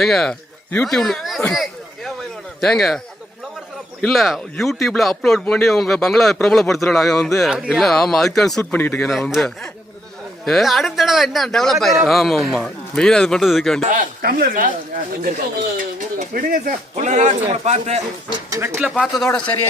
ஏங்க யூடியூப்ல ஏங்க இல்ல யூடியூப்ல அப்லோட் பண்ணி உங்க பங்களா பிரபலப்படுத்துறோம் நாங்க வந்து இல்ல. ஆமா, அதுக்கான ஷூட் பண்ணிக்கிட்டு இருக்கேன் நான் வந்து. அடுத்த தடவை என்ன டெவலப் ஆயிரும். ஆமா ஆமா, மெயினா அது பண்றது இதுக்கு வேண்டி. பார்த்ததோட சரி.